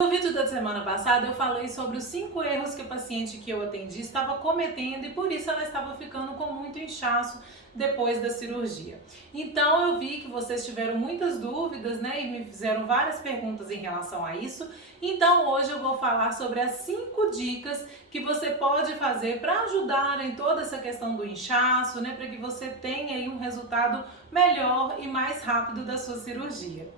No vídeo da semana passada eu falei sobre os 5 erros que a paciente que eu atendi estava cometendo e por isso ela estava ficando com muito inchaço depois da cirurgia. Então eu vi que vocês tiveram muitas dúvidas, né, e me fizeram várias perguntas em relação a isso. Então hoje eu vou falar sobre as 5 dicas que você pode fazer para ajudar em toda essa questão do inchaço, né, para que você tenha aí um resultado melhor e mais rápido da sua cirurgia.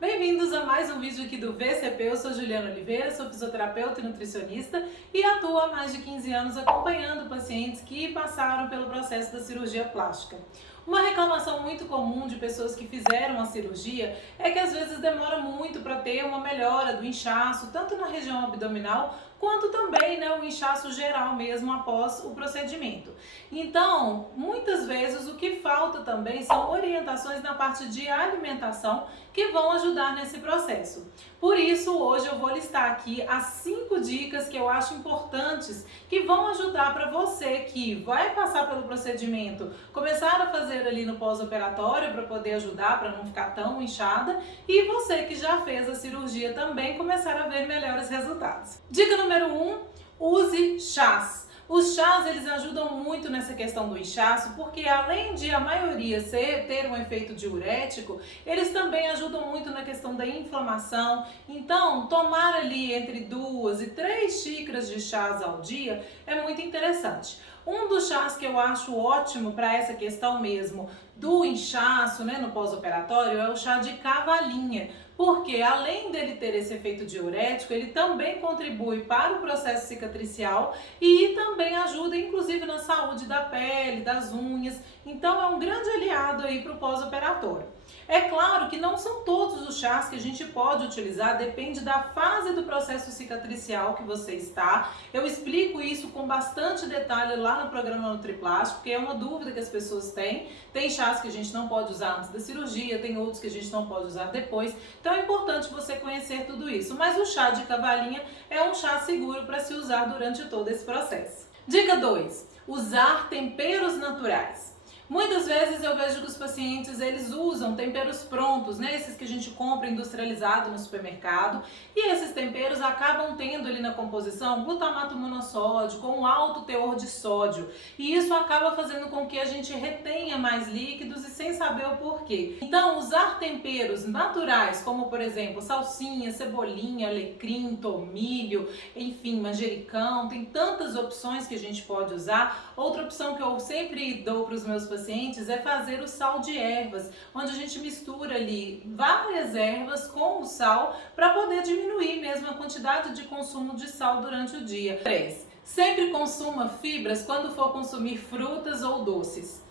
Bem-vindos a mais um vídeo aqui do VCP. Eu sou Juliana Oliveira, sou fisioterapeuta e nutricionista e atuo há mais de 15 anos acompanhando pacientes que passaram pelo processo da cirurgia plástica. Uma reclamação muito comum de pessoas que fizeram a cirurgia é que às vezes demora muito para ter uma melhora do inchaço, tanto na região abdominal quanto também, né, o inchaço geral mesmo após o procedimento. Então, muitas vezes o que falta também são orientações na parte de alimentação que vão ajudar nesse processo. Por isso, hoje eu vou listar aqui as 5 dicas que eu acho importantes que vão ajudar para você que vai passar pelo procedimento, começar a fazer ali no pós-operatório para poder ajudar, para não ficar tão inchada, e você que já fez a cirurgia também começar a ver melhores resultados. Dica número 1, use chás. Os chás, eles ajudam muito nessa questão do inchaço, porque além de a maioria ter um efeito diurético, eles também ajudam muito na questão da inflamação. Então, tomar ali entre 2 e 3 xícaras de chás ao dia é muito interessante. Um dos chás que eu acho ótimo para essa questão mesmo do inchaço, né, no pós-operatório, é o chá de cavalinha. Porque além dele ter esse efeito diurético, ele também contribui para o processo cicatricial e também ajuda inclusive na saúde da pele, das unhas. Então é um grande aliado aí para o pós-operatório. É claro que não são todos os chás que a gente pode utilizar, depende da fase do processo cicatricial que você está. Eu explico isso com bastante detalhe lá no programa NutriPlástico, porque é uma dúvida que as pessoas têm. Tem chás que a gente não pode usar antes da cirurgia, tem outros que a gente não pode usar depois. Então é importante você conhecer tudo isso. Mas o chá de cavalinha é um chá seguro para se usar durante todo esse processo. Dica 2. Usar temperos naturais. Muitas vezes eu vejo que os pacientes eles usam temperos prontos, né? Esses que a gente compra industrializado no supermercado, e esses temperos acabam tendo ali na composição glutamato monossódico com um alto teor de sódio, e isso acaba fazendo com que a gente retenha mais líquidos e sem saber o porquê. Então, usar temperos naturais, como por exemplo salsinha, cebolinha, alecrim, tomilho, enfim, manjericão, tem tantas opções que a gente pode usar. Outra opção que eu sempre dou para os meus pacientes é fazer o sal de ervas, onde a gente mistura ali várias ervas com o sal para poder diminuir mesmo a quantidade de consumo de sal durante o dia. 3. Sempre consuma fibras quando for consumir frutas ou doces.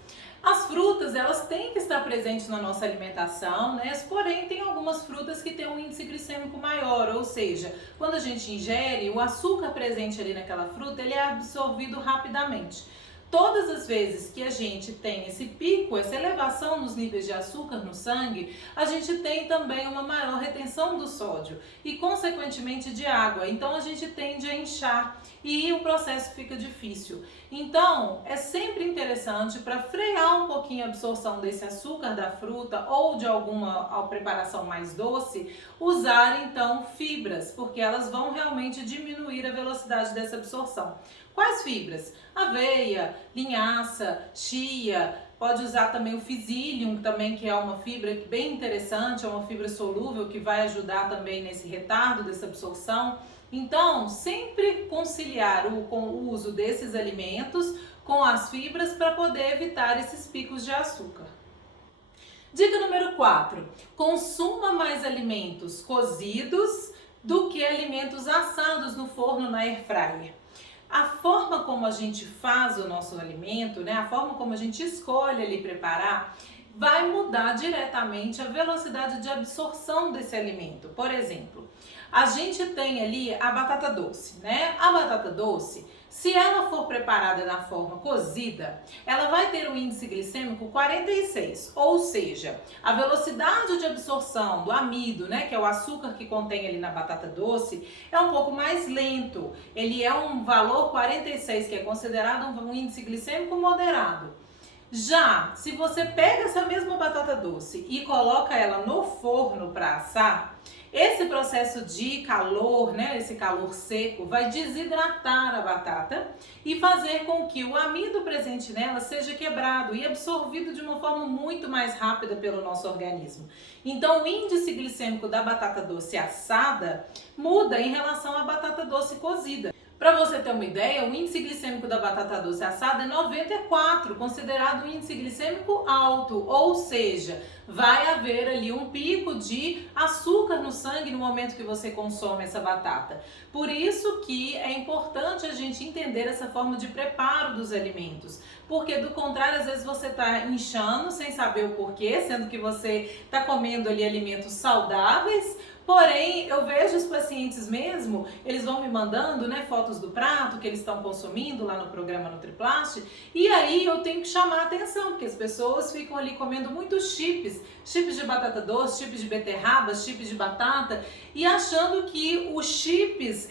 As frutas, elas têm que estar presentes na nossa alimentação, né? Porém, tem algumas frutas que têm um índice glicêmico maior, ou seja, quando a gente ingere, o açúcar presente ali naquela fruta, ele é absorvido rapidamente. Todas as vezes que a gente tem esse pico, essa elevação nos níveis de açúcar no sangue, a gente tem também uma maior retenção do sódio e, consequentemente, de água. Então, a gente tende a inchar e o processo fica difícil. Então, é sempre interessante para frear um pouquinho a absorção desse açúcar da fruta ou de alguma preparação mais doce, usar então fibras, porque elas vão realmente diminuir a velocidade dessa absorção. Quais fibras? Aveia, linhaça, chia, pode usar também o psyllium também, que é uma fibra bem interessante, é uma fibra solúvel que vai ajudar também nesse retardo dessa absorção. Então, sempre conciliar com o uso desses alimentos com as fibras para poder evitar esses picos de açúcar. Dica número 4. Consuma mais alimentos cozidos do que alimentos assados no forno na air fryer. A forma como a gente faz o nosso alimento, né, a forma como a gente escolhe ali preparar, vai mudar diretamente a velocidade de absorção desse alimento. Por exemplo, a gente tem ali a batata doce, né? A batata doce, se ela for preparada na forma cozida, ela vai ter um índice glicêmico 46, ou seja, a velocidade de absorção do amido, né, que é o açúcar que contém ali na batata doce, é um pouco mais lento. Ele é um valor 46, que é considerado um índice glicêmico moderado. Já, se você pega essa mesma batata doce e coloca ela no forno para assar, esse processo de calor, né, esse calor seco, vai desidratar a batata e fazer com que o amido presente nela seja quebrado e absorvido de uma forma muito mais rápida pelo nosso organismo. Então, o índice glicêmico da batata doce assada muda em relação à batata doce cozida. Para você ter uma ideia, o índice glicêmico da batata doce assada é 94, considerado um índice glicêmico alto, ou seja, vai haver ali um pico de açúcar no sangue no momento que você consome essa batata. Por isso que é importante a gente entender essa forma de preparo dos alimentos, porque do contrário, às vezes você está inchando sem saber o porquê, sendo que você está comendo ali alimentos saudáveis. Porém, eu vejo os pacientes mesmo, eles vão me mandando, né, fotos do prato que eles estão consumindo lá no programa NutriPlast, e aí eu tenho que chamar a atenção, porque as pessoas ficam ali comendo muitos chips de batata doce, chips de beterraba, chips de batata, e achando que os chips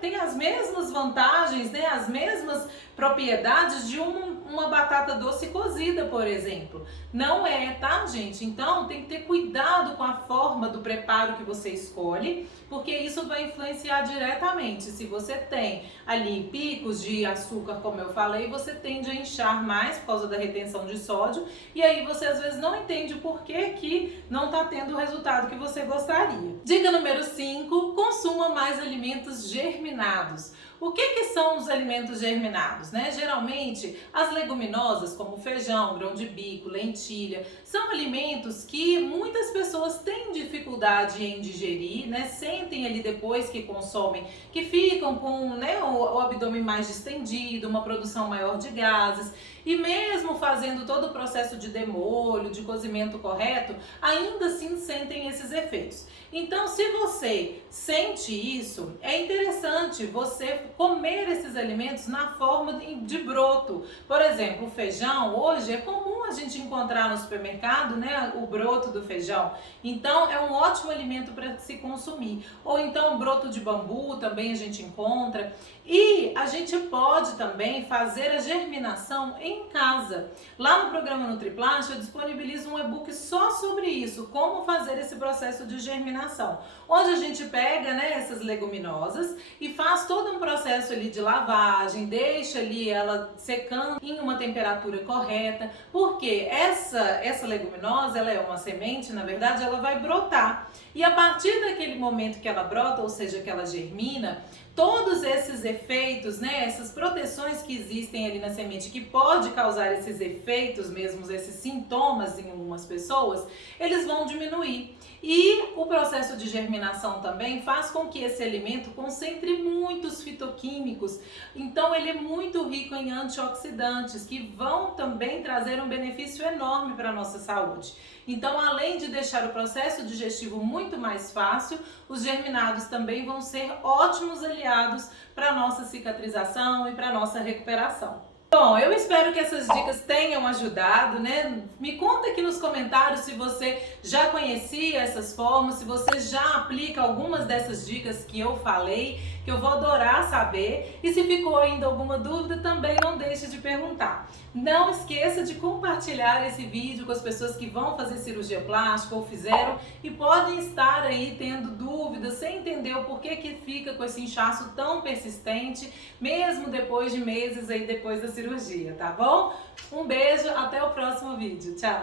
tem as mesmas vantagens, né, as mesmas propriedades de uma batata doce cozida, por exemplo. Não é, tá, gente? Então tem que ter cuidado com a forma do preparo que você escolhe, porque isso vai influenciar diretamente. Se você tem ali picos de açúcar, como eu falei, você tende a inchar mais por causa da retenção de sódio, e aí você às vezes não entende o porquê que não está tendo o resultado que você gostaria. Dica número 5, consuma mais alimentos germinados. O que são os alimentos germinados, né? Geralmente, as leguminosas, como feijão, grão de bico, lentilha, são alimentos que muitas pessoas têm dificuldade em digerir, né? Sentem ali depois que consomem, que ficam com, né, o abdômen mais distendido, uma produção maior de gases. E mesmo fazendo todo o processo de demolho, de cozimento correto, ainda assim sentem esses efeitos. Então, se você sente isso, é interessante você comer esses alimentos na forma de broto. Por exemplo, o feijão, hoje é comum a gente encontrar no supermercado, né, o broto do feijão. Então, é um ótimo alimento para se consumir. Ou então, o broto de bambu também a gente encontra. E a gente pode também fazer a germinação em casa. Lá no programa NutriPlast eu disponibilizo um e-book só sobre isso, como fazer esse processo de germinação, onde a gente pega, né, essas leguminosas e faz todo um processo ali de lavagem, deixa ali ela secando em uma temperatura correta, porque essa leguminosa, ela é uma semente, na verdade, ela vai brotar. E a partir daquele momento que ela brota, ou seja, que ela germina, todos esses efeitos, né, essas proteções que existem ali na semente, que pode causar esses efeitos mesmo, esses sintomas em algumas pessoas, eles vão diminuir. E o processo de germinação também faz com que esse alimento concentre muitos fitoquímicos, então ele é muito rico em antioxidantes, que vão também trazer um benefício enorme para a nossa saúde. Então, além de deixar o processo digestivo muito mais fácil, os germinados também vão ser ótimos aliados para a nossa cicatrização e para a nossa recuperação. Bom, eu espero que essas dicas tenham ajudado, né? Me conta aqui nos comentários se você já conhecia essas formas, se você já aplica algumas dessas dicas que eu falei, que eu vou adorar saber. E se ficou ainda alguma dúvida, também não deixe de perguntar. Não esqueça de compartilhar esse vídeo com as pessoas que vão fazer cirurgia plástica ou fizeram e podem estar aí tendo dúvidas, sem entender o porquê que fica com esse inchaço tão persistente, mesmo depois de meses aí depois da cirurgia, tá bom? Um beijo, até o próximo vídeo. Tchau!